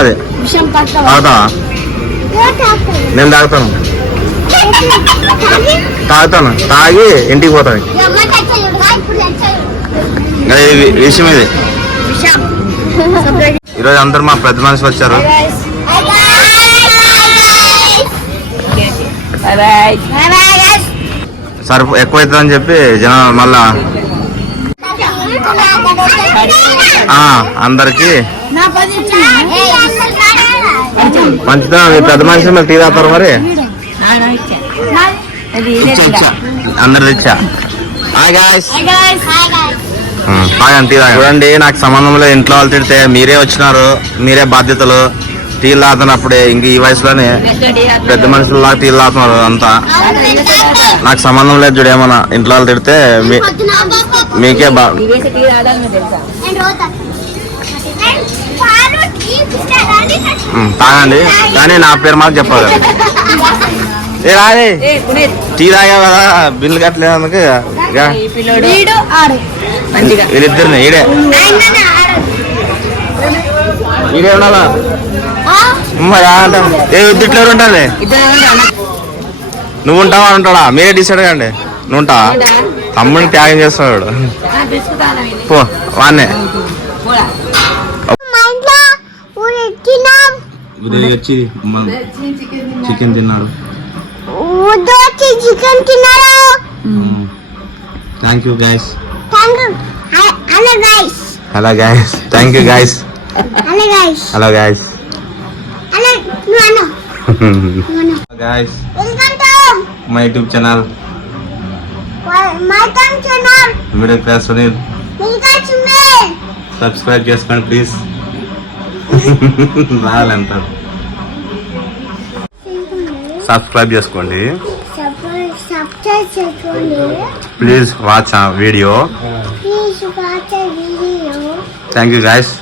అది తాగుతావా? నేను తాగుతాను తాగి ఇంటికి పోతాను. విషయం ఇది. ఈరోజు అందరు మా పెద్ద మనుషులు వచ్చారు. సరిపో ఎక్కువైతుందని చెప్పి జనం మళ్ళా అందరికి మంచిదా. పెద్ద మనిషి మరి టీ తాగుతారు మరి అందరు తెచ్చా. టీ తాగా చూడండి. నాకు సంబంధంలో ఇంట్లో వాళ్ళు తిడితే మీరే వచ్చినారు, మీరే బాధ్యతలు. టీలు తాగుతున్నప్పుడే ఇంక ఈ వయసులోనే పెద్ద మనుషుల్లాగా టీలు తాగుతున్నారు అంతా. నాకు సంబంధం లేదు చూడు. ఏమన్నా ఇంట్లో వాళ్ళు తిడితే మీకే తాగండి, కానీ నా పేరు మాకు చెప్పదు. ఏ రాని టీ తాగా కదా బిల్లు కట్టలేదు అందుకు. వీళ్ళిద్దరిని ఈడే ఉండాలా? ఏ ఇద్దరు ఉంటుంది. నువ్వు ఉంటావా ఉంటాడా? మీరే డిసైడ్ కండి. నువ్వు ఉంటావా? తమ్ముడిని త్యాగం చేస్తున్నాడు పో వాన్నే. వచ్చి చికెన్ తిన్నారు. Thank you guys. Hello guys. Thank you guys. Hello guys. Guys my YouTube channel middle class Sunil. Subscribe చేసుకోండి ప్లీజ్. రాలంత సబ్స్క్రైబ్ చేసుకోండి please. Watch video. Thank you guys.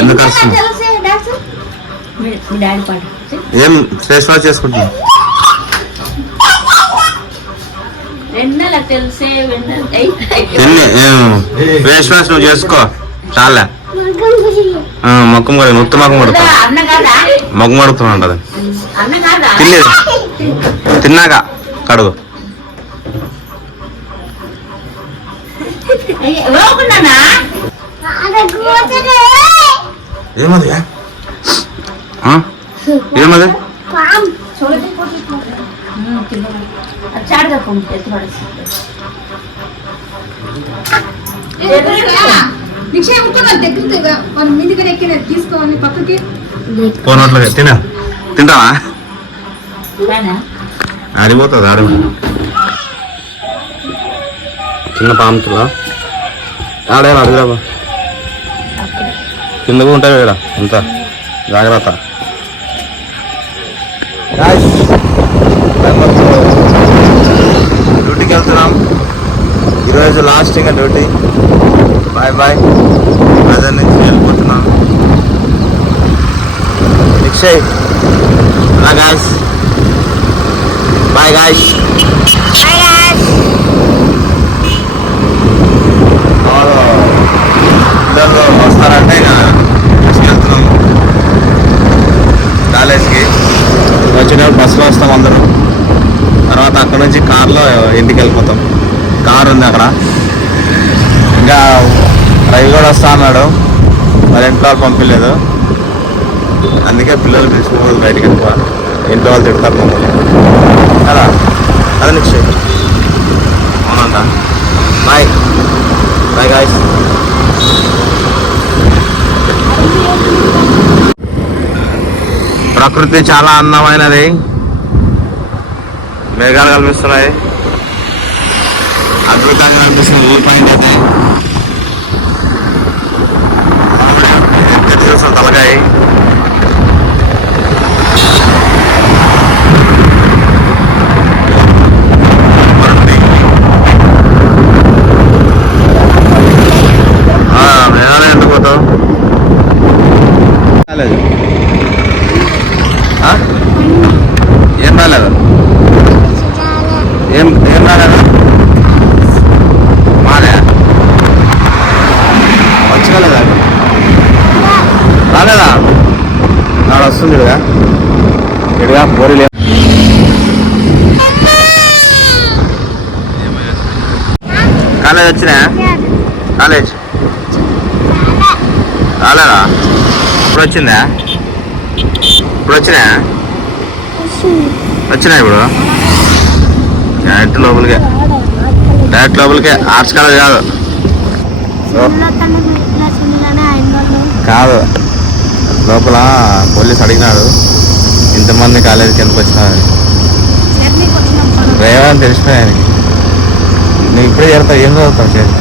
ఎందుకు ఏం ఫేస్ వాష్ చేసుకుంటున్నా? ఫేస్ వాష్ నువ్వు చేసుకో చాలా. మొక్కం కూడా మొత్తం మొక్కం కొడుతా. మొక్కం కొడుతున్నా ఉంటుంది. తినలేదు, తిన్నాక కడుగు. ఏమది ఏమది? పోనట్లుగా తింటావా? ఆడిపోతుంది ఆడి చిన్న పాముతులా ఆడే అడుగురాబా. కిందకు ఉంటాయి ఇక్కడ అంతా జాగ్రత్త. డ్యూటీకి వెళ్తున్నాం ఈరోజు లాస్ట్ ఇంకా డ్యూటీ. Bye bye. ప్రజెంట్ నుంచి వెళ్ళిపోతున్నాం. నిక్షయ్ గాయస్. Bye guys. ఇద్దరు వస్తారంటే ఇక తీసుకెళ్తున్నాం కాలేజ్కి. వచ్చినప్పుడు బస్సులో వస్తాం అందరూ. తర్వాత అక్కడ నుంచి కార్లో ఇంటికి వెళ్ళిపోతాం. కారు ఉంది అక్కడ. ఇంకా డ్రైవ్ కూడా వస్తా అన్నాడు, మరి ఇంట్లో వాళ్ళు పంపించలేదు. అందుకే పిల్లలు పిలుచుకోవాలి బయటికి వెళ్ళిపోవాలి. ఇంట్లో వాళ్ళు తిడతారు మమ్మల్ని కదా. అది నిక్షే అవునంట. Bye bye guys. ప్రకృతి చాలా అందమైనది. మేఘాలు కనిపిస్తున్నాయి, అద్భుతంగా కనిపిస్తుంది. ఊరి పైన అయితే తలకాయ. మేఘాలు ఎందుకు పోతావు? ఏం రాలేదు. ఏం ఏం రాలేదా మాదే వచ్చుకోలేదా రాలేదా నాడు వస్తుంది ఇడుగా ఇడుగా బోరీ లేదు కాలేజ్ వచ్చినా కాలేజ్ రాలేదా ఇప్పుడు వచ్చిందా ఇప్పుడు వచ్చినా ఇప్పుడు డైరెక్ట్ లోపలికే ఆర్ట్స్ కాలేజ్ కాదు లోపల పోలీస్ అడిగినాడు ఇంతమంది కాలేజీకి ఎందుకు వచ్చినారు రేవని తెలిసిపోయాను నేను ఇప్పుడే చేరుతావు ఏం చదువుతావు చేసి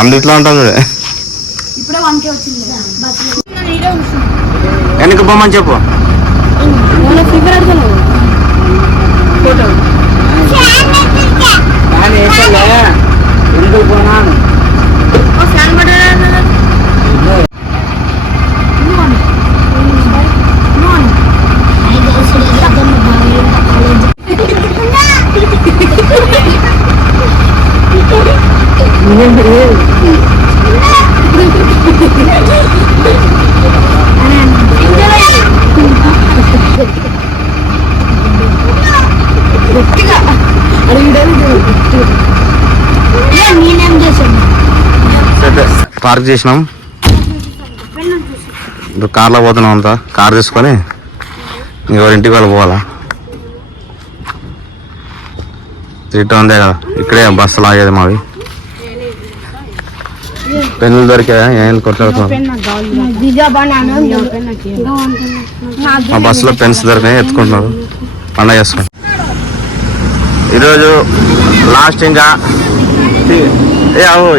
అందుట్లో ఉంటాను వెనక్కి పోమని చెప్పు పార్క్ చేసినాం ఇప్పుడు కార్లో పోతున్నాం అంతా కార్ తీసుకొని ఇంటికి వాళ్ళు పోవాలా తిట్టం ఉందే కదా ఇక్కడే బస్సులు ఆగేది మావి పెన్నులు దొరికాయా ఏం కొట్లాడుతున్నాం మా బస్సులో పెన్స్ దొరికాయి ఎత్తుకుంటున్నారు పండగ చేసుకుని ఈరోజు లాస్ట్ ఇంకా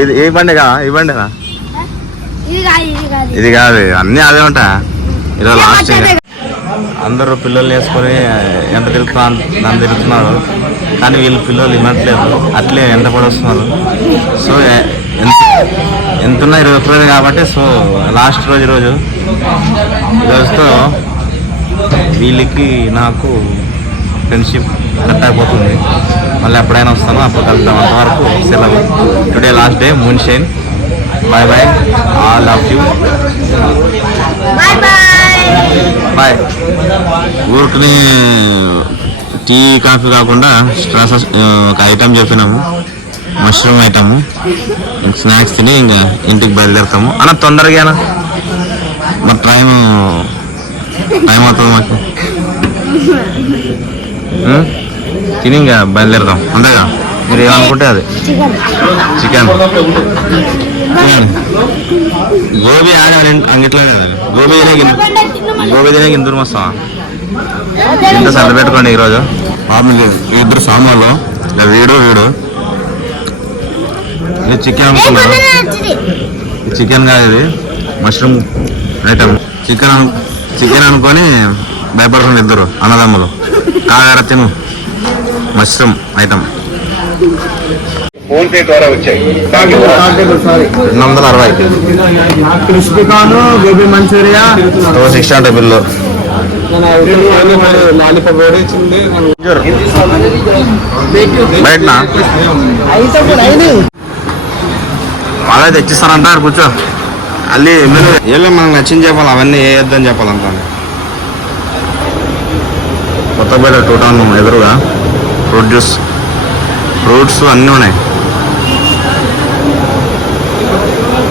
ఇది ఏ బండిగా ఈ బండిగా ఇది కాదు అన్నీ అదే ఉంటా ఈరోజు లాస్ట్ ఇంకా అందరూ పిల్లల్ని వేసుకొని ఎంత నన్ను తిరుగుతున్నారు కానీ వీళ్ళు పిల్లలు ఇవ్వట్లేదు అట్లే ఎంత పడి వస్తున్నారు సో ఎంతున్నా 21 రోజు కాబట్టి సో లాస్ట్ రోజుతో వీళ్ళకి నాకు ఫ్రెండ్షిప్ కట్ అయిపోతుంది మళ్ళీ ఎప్పుడైనా వస్తానో అప్పుడు కలుద్దాం అంతవరకు సెలవు today last day moon shine bye bye all love you bye ఊరికి టీ కాఫీ కాకుండా స్ట్రాస్ ఒక ఐటమ్ చెప్పినాము మష్రూమ్ ఐటమ్ స్నాక్స్ తిని ఇంకా ఇంటికి బయలుదేరుతాము అన్న తొందరగా మరి టైం అవుతుంది మాకు తిని ఇంకా బయలుదేరుతాం అంతేగా మీరు ఏమనుకుంటే అది చికెన్ గోబీ అంగిట్లో కదా గోబీ తినే ఇందూరం వస్తావా ఇంత సర్ది పెట్టుకోండి ఈరోజు ఇద్దరు సామాన్లు వీడు ఇది చికెన్ అనుకున్నారు చికెన్ కాదు ఇది మష్రూమ్ ఐటమ్ చికెన్ అనుకొని భయపడుతుంది ఇద్దరు అన్నదమ్ములు కాగార తిను మష్రూమ్ ఐటమ్ ఫోన్ పే ద్వారా వచ్చాయి 260 crispy corn gobi Manchurian 260 bill బయటనా వాళ్ళే తెచ్చిస్తారంట కూర్చో అల్లి మీరు ఏళ్ళో మనకు నచ్చింది చెప్పాలి అవన్నీ వేయొద్దని చెప్పాలంట కొత్తపేట 2 టౌన్ ఎదురుగా ఫ్రూట్ జ్యూస్ ఫ్రూట్స్ అన్నీ ఉన్నాయి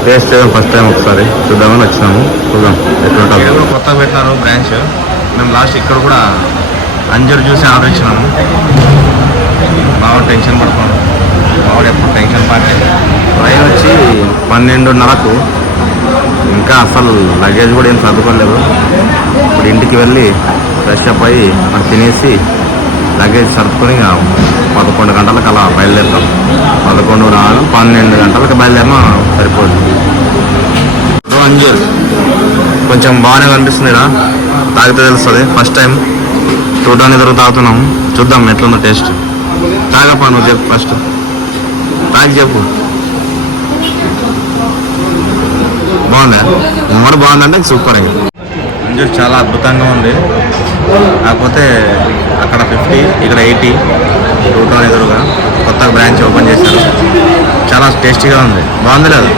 టేస్ట్ చేయడం ఫస్ట్ టైం ఒకసారి చూద్దామని వచ్చినాము చూద్దాం ఎట్లుంటుంది కొత్త పెట్టినారు బ్రాంచ్ మేము లాస్ట్ ఇక్కడ కూడా అంజూరు జ్యూస్ ఆర్డర్ ఇచ్చినాము బాగా టెన్షన్ పడుతున్నాడు బాగా ఎప్పుడు టెన్షన్ పార్టీ ట్రైన్ వచ్చి 12:30కు ఇంకా అసలు లగేజ్ కూడా ఏం సర్దుకోలేదు ఇప్పుడు ఇంటికి వెళ్ళి ఫ్రెష్ అప్ అయ్యి మరి తినేసి లగేజ్ సర్దుకొని 11 గంటలకు అలా బయలుదేరుతాం 11 రావడం 12 గంటలకు బయలుదేరినా సరిపోతుంది అంజూర్ కొంచెం బాగానే కనిపిస్తుంది ఇక్కడ తాగితే తెలుస్తుంది ఫస్ట్ టైం చూడడానికి ఎదురు తాగుతున్నాం చూద్దాం ఎట్లుందో టేస్ట్ తాగప్పా నువ్వు చెప్పు ఫస్ట్ తాగి చెప్పు బాగుందా మరి బాగుందంటే సూపర్ అయ్యి అంజూర్ చాలా అద్భుతంగా ఉంది కాకపోతే అక్కడ 50, ఇక్కడ 80. రూటౌన్ ఎదురుగా కొత్తగా బ్రాంచ్ ఓపెన్ చేశారు. చాలా టేస్టీగా ఉంది. బాగుంది లేదు?